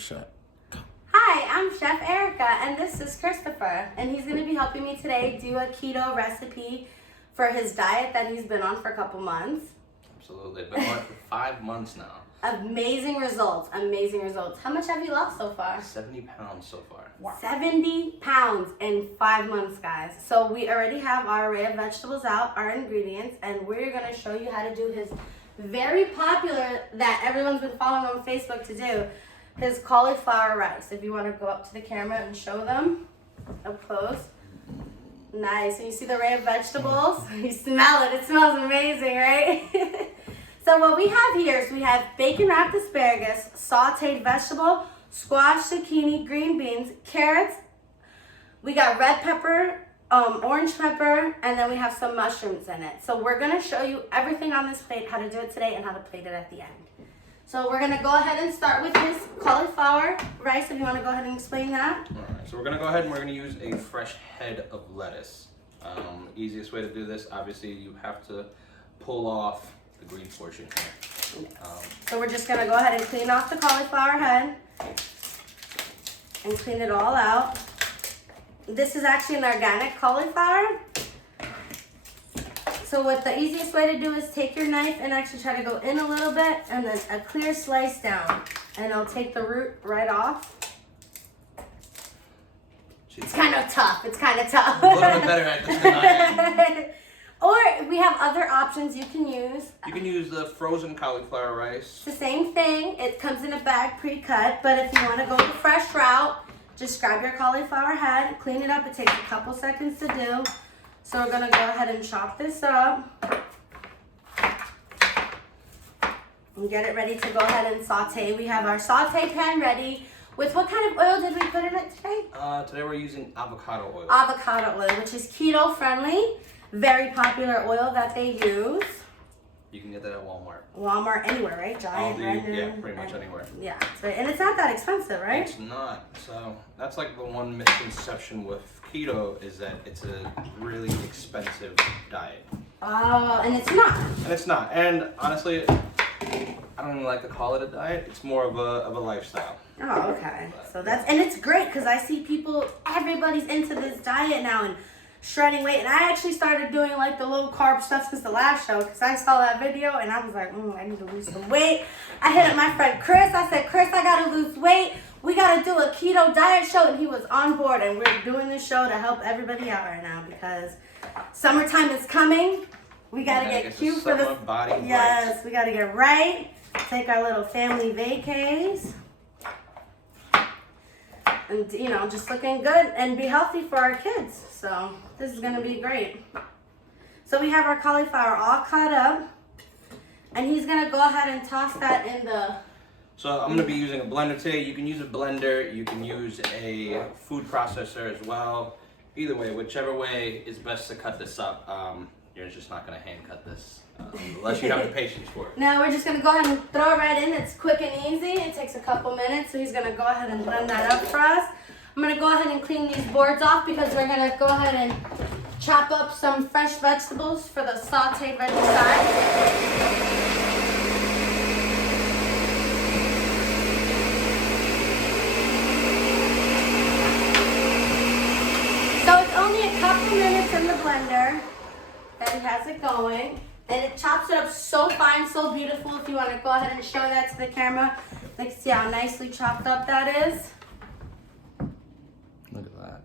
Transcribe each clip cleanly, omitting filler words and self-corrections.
First shot. Hi, I'm Chef Erika, and this is Christopher, and he's going to be helping me today do a keto recipe for his diet that he's been on for a couple months. Absolutely. Been on it for 5 months now. Amazing results, amazing results. How much have you lost so far? 70 pounds so far. Wow. 70 pounds in 5 months, guys. So we already have our array of vegetables out, our ingredients, and we're going to show you how to do his very popular, that everyone's been following on Facebook to do, his cauliflower rice. If you want to go up to the camera and show them up close. Nice. And you see the array of vegetables? You smell it. It smells amazing, right? So what we have here is we have bacon wrapped asparagus, sauteed vegetable, squash, zucchini, green beans, carrots. We got red pepper, orange pepper, and then we have some mushrooms in it. So we're going to show you everything on this plate, how to do it today, and how to plate it at the end. So we're going to go ahead and start with this cauliflower rice, if you want to go ahead and explain that. All right, so we're going to go ahead and we're going to use a fresh head of lettuce. Easiest way to do this, obviously, you have to pull off the green portion here. So we're just going to go ahead and clean off the cauliflower head and clean it all out. This is actually an organic cauliflower. So what the easiest way to do is take your knife and actually try to go in a little bit and then a clear slice down. And it'll take the root right off. It's kind of tough. It's kind of tough. A little bit better at this than I am. Or we have other options you can use. You can use the frozen cauliflower rice. It's the same thing. It comes in a bag pre-cut. But if you want to go the fresh route, just grab your cauliflower head, clean it up. It takes a couple seconds to do. So we're going to go ahead and chop this up and get it ready to go ahead and saute. We have our saute pan ready. With what kind of oil did we put in it today? Today we're using avocado oil. Avocado oil, which is keto friendly. Very popular oil that they use. You can get that at Walmart. Walmart, anywhere, right? Giant, Aldi, yeah, pretty much anywhere. Yeah, it's right. And it's not that expensive, right? It's not. So that's like the one misconception with keto is that it's a really expensive diet. Oh, and it's not. And it's not. And honestly, I don't even like to call it a diet. It's more of a lifestyle. Oh, okay. So that's, and it's great because I see people, everybody's into this diet now and shredding weight. And I actually started doing like the low carb stuff since the last show because I saw that video and I was like, I need to lose some weight. I hit up my friend Chris. I said, Chris, I got to lose weight. We got to do a keto diet show. And he was on board. And we're doing this show to help everybody out right now because summertime is coming. We got to get cute for this. Yes, right. We got to get right. Take our little family vacays. And, you know, just looking good and be healthy for our kids. So this is going to be great. So we have our cauliflower all cut up. And he's going to go ahead and toss that in the... So I'm going to be using a blender today. You can use a blender. You can use a food processor as well. Either way, whichever way is best to cut this up. You're just not going to hand cut this unless you have the patience for it. No, we're just going to go ahead and throw it right in. It's quick and easy. It takes a couple minutes. So he's going to go ahead and blend that up for us. I'm going to go ahead and clean these boards off because we're going to go ahead and chop up some fresh vegetables for the sauteed veggie side. So it's only a couple minutes in the blender that he has it going. And it chops it up so fine, so beautiful. If you want to go ahead and show that to the camera, let's see how nicely chopped up that is. Look at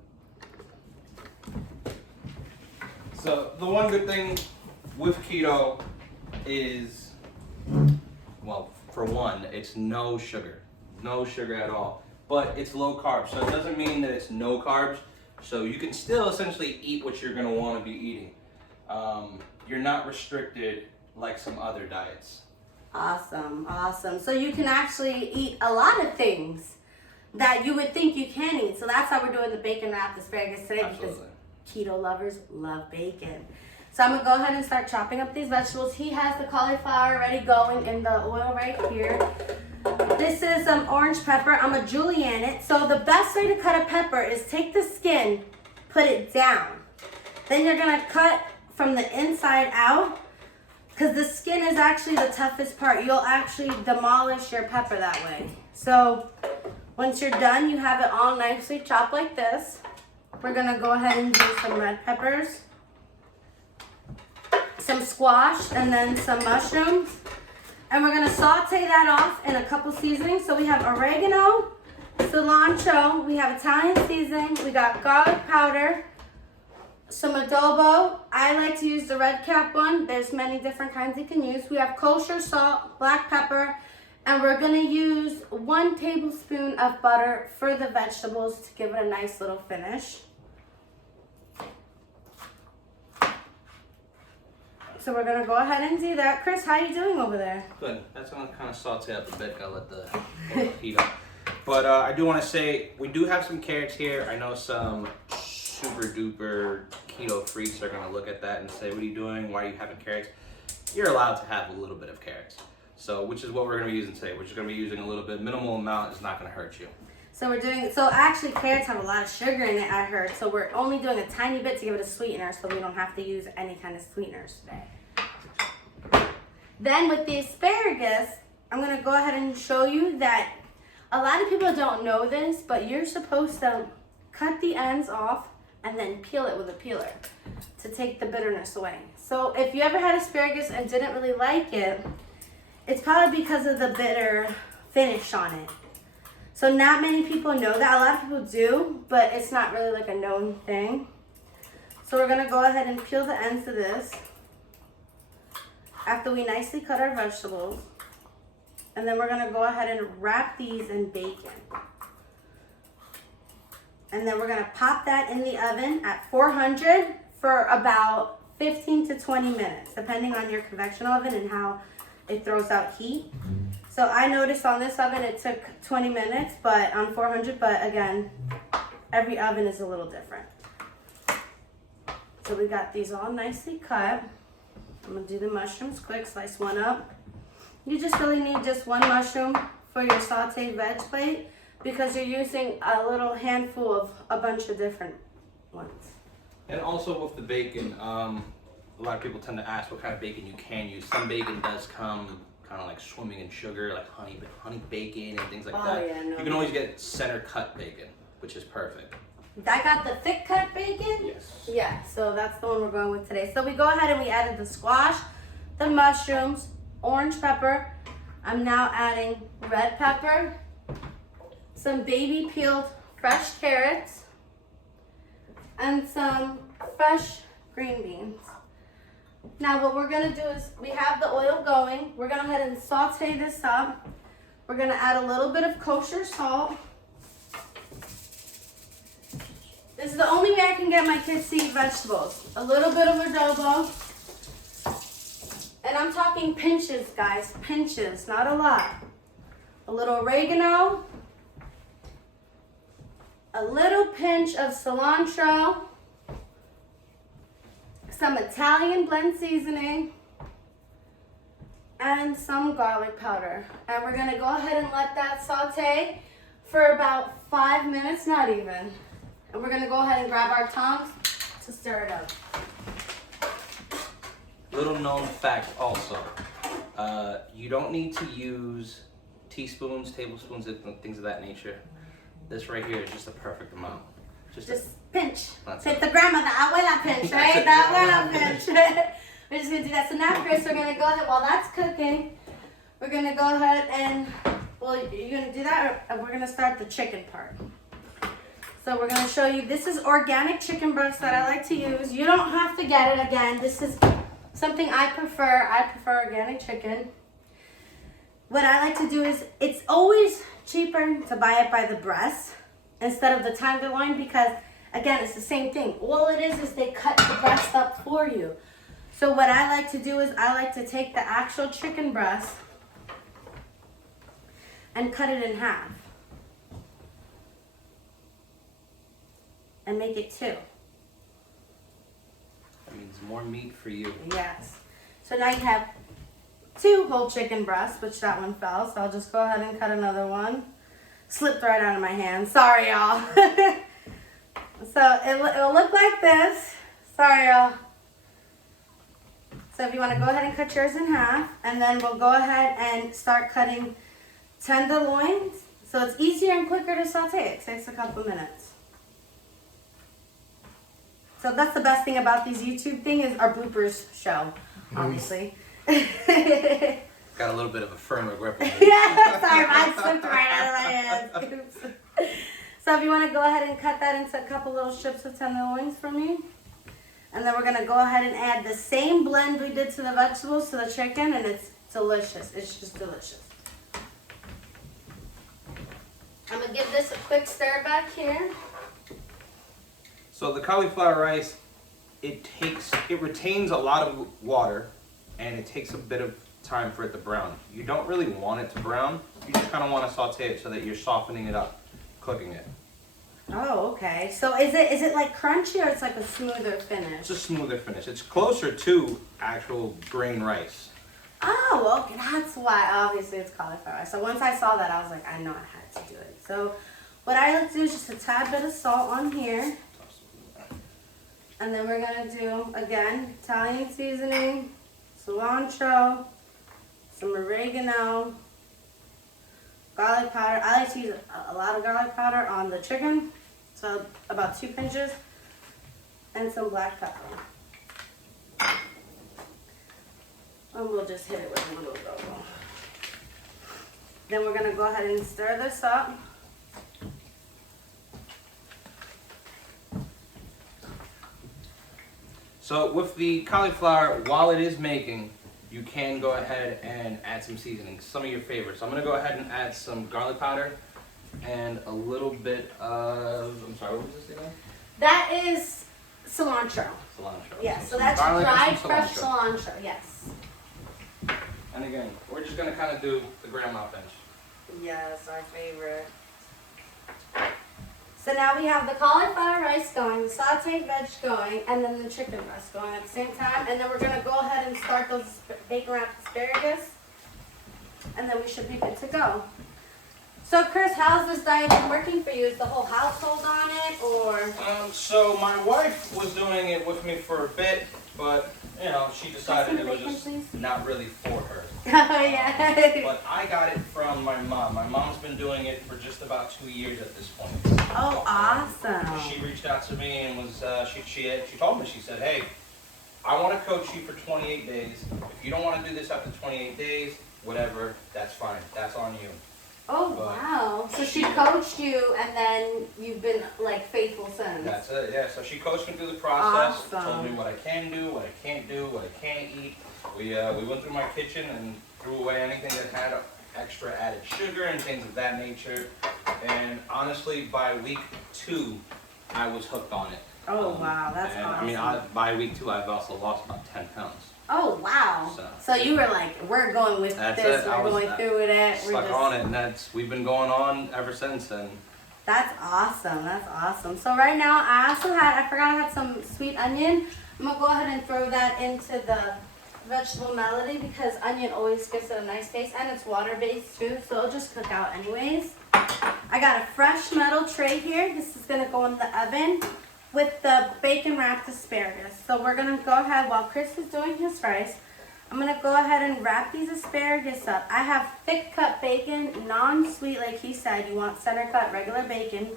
that. So the one good thing with keto is, well, for one, it's no sugar. No sugar at all. But it's low carb, so it doesn't mean that it's no carbs. So you can still essentially eat what you're going to want to be eating. You're not restricted like some other diets. Awesome, awesome. So you can actually eat a lot of things that you would think you can eat. So that's how we're doing the bacon wrapped asparagus today. Absolutely. Because keto lovers love bacon. So I'm going to go ahead and start chopping up these vegetables. He has the cauliflower already going in the oil right here. This is some orange pepper. I'm a julienne it. So the best way to cut a pepper is take the skin, put it down. Then you're going to cut from the inside out because the skin is actually the toughest part. You'll actually demolish your pepper that way. So Once you're done, you have it all nicely chopped like this. We're gonna go ahead and do some red peppers, some squash, and then some mushrooms. And we're gonna saute that off in a couple seasonings. So we have oregano, cilantro, we have Italian seasoning, we got garlic powder, some adobo. I like to use the red cap one. There's many different kinds you can use. We have kosher salt, black pepper, and we're gonna use 1 tablespoon of butter for the vegetables to give it a nice little finish. So we're gonna go ahead and do that. Chris, how are you doing over there? Good. That's gonna kind of saute up a bit. Gotta let the heat up. But I do want to say we do have some carrots here. I know some super duper keto freaks are gonna look at that and say, "What are you doing? Why are you having carrots?" You're allowed to have a little bit of carrots. So, which is what we're gonna be using today. We're just gonna be using a little bit. Minimal amount is not gonna hurt you. So actually carrots have a lot of sugar in it, I heard. So we're only doing a tiny bit to give it a sweetener so we don't have to use any kind of sweeteners today. Then with the asparagus, I'm gonna go ahead and show you that a lot of people don't know this, but you're supposed to cut the ends off and then peel it with a peeler to take the bitterness away. So if you ever had asparagus and didn't really like it, it's probably because of the bitter finish on it. So not many people know that. A lot of people do, but it's not really like a known thing. So we're gonna go ahead and peel the ends of this after we nicely cut our vegetables. And then we're gonna go ahead and wrap these in bacon. And then we're gonna pop that in the oven at 400 for about 15 to 20 minutes, depending on your convection oven and how it throws out heat. So I noticed on this oven it took 20 minutes, but on 400, but again, every oven is a little different. So we got these all nicely cut. I'm gonna do the mushrooms quick, slice one up. You just really need just 1 mushroom for your sauteed veg plate because you're using a little handful of a bunch of different ones. And also with the bacon, a lot of people tend to ask what kind of bacon you can use. Some bacon does come kind of like swimming in sugar, like honey bacon and things like that. Yeah, no. You can always get center cut bacon, which is perfect. I got the thick cut bacon? Yes. Yeah, so that's the one we're going with today. So we go ahead and we added the squash, the mushrooms, orange pepper. I'm now adding red pepper, some baby peeled fresh carrots, and some fresh green beans. Now what we're gonna do is we have the oil going. We're gonna go ahead and saute this up. We're gonna add a little bit of kosher salt. This is the only way I can get my kids to eat vegetables. A little bit of adobo. And I'm talking pinches, guys, pinches, not a lot. A little oregano. A little pinch of cilantro. Some Italian blend seasoning, and some garlic powder. And we're gonna go ahead and let that saute for about 5 minutes, not even. And we're gonna go ahead and grab our tongs to stir it up. Little known fact also, you don't need to use teaspoons, tablespoons, and things of that nature. This right here is just the perfect amount. Just pinch. That's Hit it. the grandma, the abuela pinch, right? The abuela pinch. We're just gonna do that. So now, Chris, we're gonna go ahead, while that's cooking, we're gonna go ahead and, well, you're gonna do that, or we're gonna start the chicken part. So we're gonna show you, this is organic chicken breast that I like to use. You don't have to get it again. This is something I prefer. I prefer organic chicken. What I like to do is, it's always cheaper to buy it by the breast instead of the tenderloin because, again, it's the same thing. All it is they cut the breast up for you. So what I like to do is I like to take the actual chicken breast and cut it in half. And make it 2. That means more meat for you. Yes. So now you have 2 whole chicken breasts, which that one fell. So I'll just go ahead and cut another one. Slipped right out of my hand. Sorry, y'all. So it'll look like this. Sorry, y'all. So if you want to go ahead and cut yours in half, and then we'll go ahead and start cutting tenderloins. So So it's easier and quicker to saute. It takes a couple minutes. So that's the best thing about these YouTube things is our bloopers show, obviously. Got a little bit of a firmer grip on it. Yeah, sorry, mine slipped right out of my hands. Oops. So if you want to go ahead and cut that into a couple little strips of tenderloins for me. And then we're going to go ahead and add the same blend we did to the vegetables to the chicken, and it's delicious. It's just delicious. I'm going to give this a quick stir back here. So the cauliflower rice, it retains a lot of water, and it takes a bit of time for it to brown. You don't really want it to brown. You just kind of want to saute it so that you're softening it up, cooking it. Oh, okay. So is it like crunchy or it's like a smoother finish? It's a smoother finish. It's closer to actual grain rice. Oh, okay. That's why. Obviously, it's cauliflower rice. So once I saw that, I was like, I know I had to do it. So what I like to do is just a tad bit of salt on here. And then we're going to do, again, Italian seasoning, cilantro, some oregano, garlic powder. I like to use a lot of garlic powder on the chicken, so about 2 pinches, and some black pepper. And we'll just hit it with a little go-go. Then we're going to go ahead and stir this up. So with the cauliflower, while it is making, you can go ahead and add some seasonings, some of your favorites. I'm going to go ahead and add some garlic powder and a little bit of, I'm sorry, what was this again? That is cilantro. Cilantro. Yes, so that's dried fresh cilantro, yes. And again, we're just going to kind of do the grandma pinch. Yes, our favorite. So now we have the cauliflower rice going, the sauteed veg going, and then the chicken breast going at the same time. And then we're going to go ahead and start those bacon wrapped asparagus. And then we should be good to go. So Chris, how's this diet been working for you? Is the whole household on it, or? So my wife was doing it with me for a bit, but you know, she decided it was just not really for her. Oh yeah. But I got it from my mom. My mom's been doing it for just about 2 years at this point. Oh, awesome. She reached out to me and was she told me, she said, hey, I want to coach you for 28 days. If you don't want to do this after 28 days, whatever, that's fine. That's on you. Oh, But wow. So she coached you, and then you've been, like, faithful since. That's it, yeah. So she coached me through the process, Awesome. told me what I can do, what I can't do, what I can't eat. We went through my kitchen and threw away anything that had extra added sugar and things of that nature. And honestly, by week 2, I was hooked on it. Oh, wow. That's awesome. I mean, by week 2, I've also lost about 10 pounds. Oh, wow. So you were like, we're going with this, we're going through with it. We're stuck on it, and we've been going on ever since. And that's awesome. That's awesome. So right now, I forgot I had some sweet onion. I'm going to go ahead and throw that into the vegetable medley because onion always gives it a nice taste, and it's water-based too, so it'll just cook out anyways. I got a fresh metal tray here. This is going to go in the oven with the bacon wrapped asparagus. So we're going to go ahead, while Chris is doing his rice, I'm going to go ahead and wrap these asparagus up. I have thick cut bacon, non-sweet like he said. You want center cut regular bacon.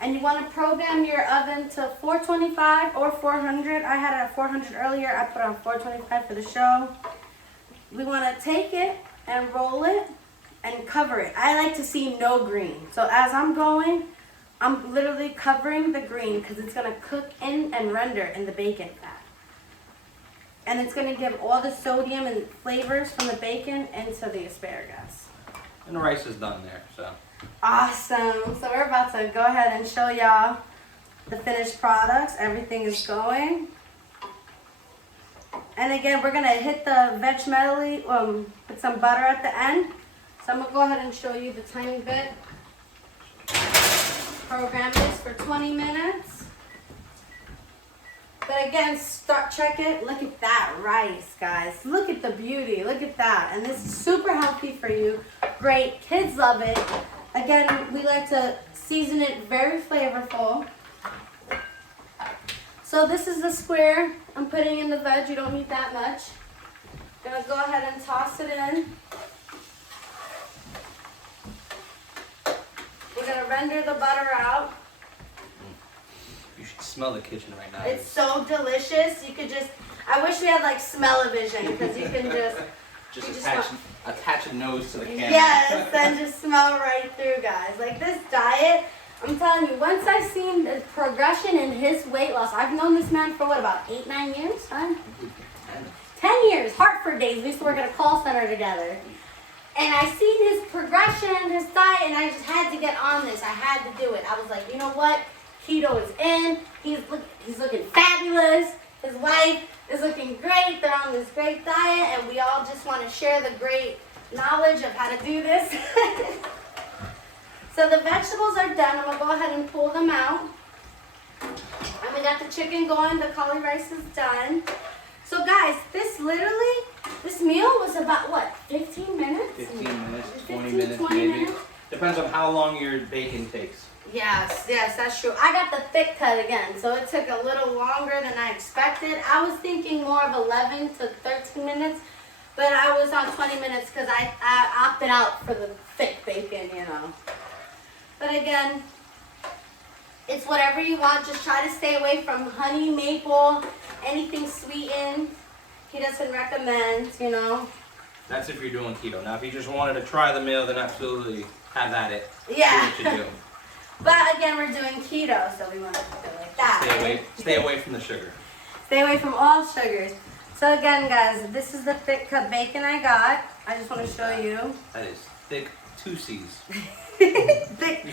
And you want to program your oven to 425 or 400. I had it at 400 earlier. I put it on 425 for the show. We want to take it and roll it and cover it. I like to see no green. So as I'm going, I'm literally covering the green because it's going to cook in and render in the bacon fat. And it's going to give all the sodium and flavors from the bacon into the asparagus. And the rice is done there, so. Awesome. So we're about to go ahead and show y'all the finished products. Everything is going. And again, we're going to hit the veg medley with some butter at the end. So I'm going to go ahead and show you the tiny bit. Program this for 20 minutes. But again, check it. Look at that rice, guys. Look at the beauty. Look at that. And this is super healthy for you. Great. Kids love it. Again, we like to season it very flavorful. So this is the square I'm putting in the veg. You don't need that much. Gonna go ahead and toss it in. We're gonna render the butter out. You should smell the kitchen right now. It's so delicious. You could just, I wish we had like smell-o-vision because you can just attach a nose to the camera. Yes, and just smell right through, guys. Like this diet, I'm telling you, once I've seen the progression in his weight loss, I've known this man for what, about 8-9 years, right? 10 years, Hartford days. We used to work at a call center together. And I seen his progression, his diet, and I just had to get on this. I had to do it. I was like, you know what? Keto is in. He's looking fabulous. His wife is looking great. They're on this great diet, and we all just want to share the great knowledge of how to do this. So the vegetables are done. I'm going to go ahead and pull them out. And we got the chicken going. The cauli rice is done. So guys, this meal was about what, 15 minutes? 15 minutes, 20 minutes maybe. Depends on how long your bacon takes. Yes, that's true. I got the thick cut again, so it took a little longer than I expected. I was thinking more of 11 to 13 minutes, but I was on 20 minutes because I opted out for the thick bacon, you know. But again, it's whatever you want. Just try to stay away from honey, maple, anything sweetened. He doesn't recommend, you know. That's if you're doing keto. Now, if you just wanted to try the meal, then absolutely have at it. Yeah. Do what you do. But again, we're doing keto, so we want to do it like that. Stay away from the sugar. Stay away from all sugars. So again, guys, this is the thick cut bacon I got. I just want to show you. That is thick 2 C's. Thick.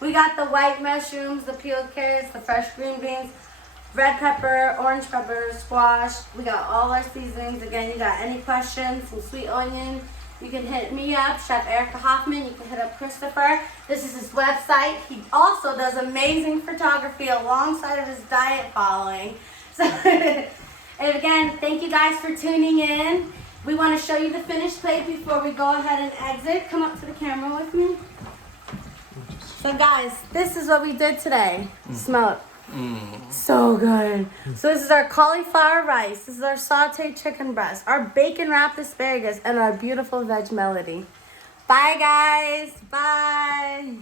We got the white mushrooms, the peeled carrots, the fresh green beans, red pepper, orange pepper, squash. We got all our seasonings. Again, you got any questions, some sweet onion, you can hit me up, Chef Erika Hoffman. You can hit up Christopher. This is his website. He also does amazing photography alongside of his diet following. So, and again, thank you guys for tuning in. We want to show you the finished plate before we go ahead and exit. Come up to the camera with me. So guys, this is what we did today. Smell it. So good. So this is our cauliflower rice. This is our sauteed chicken breast, our bacon wrapped asparagus, and our beautiful veg melody. Bye guys. Bye.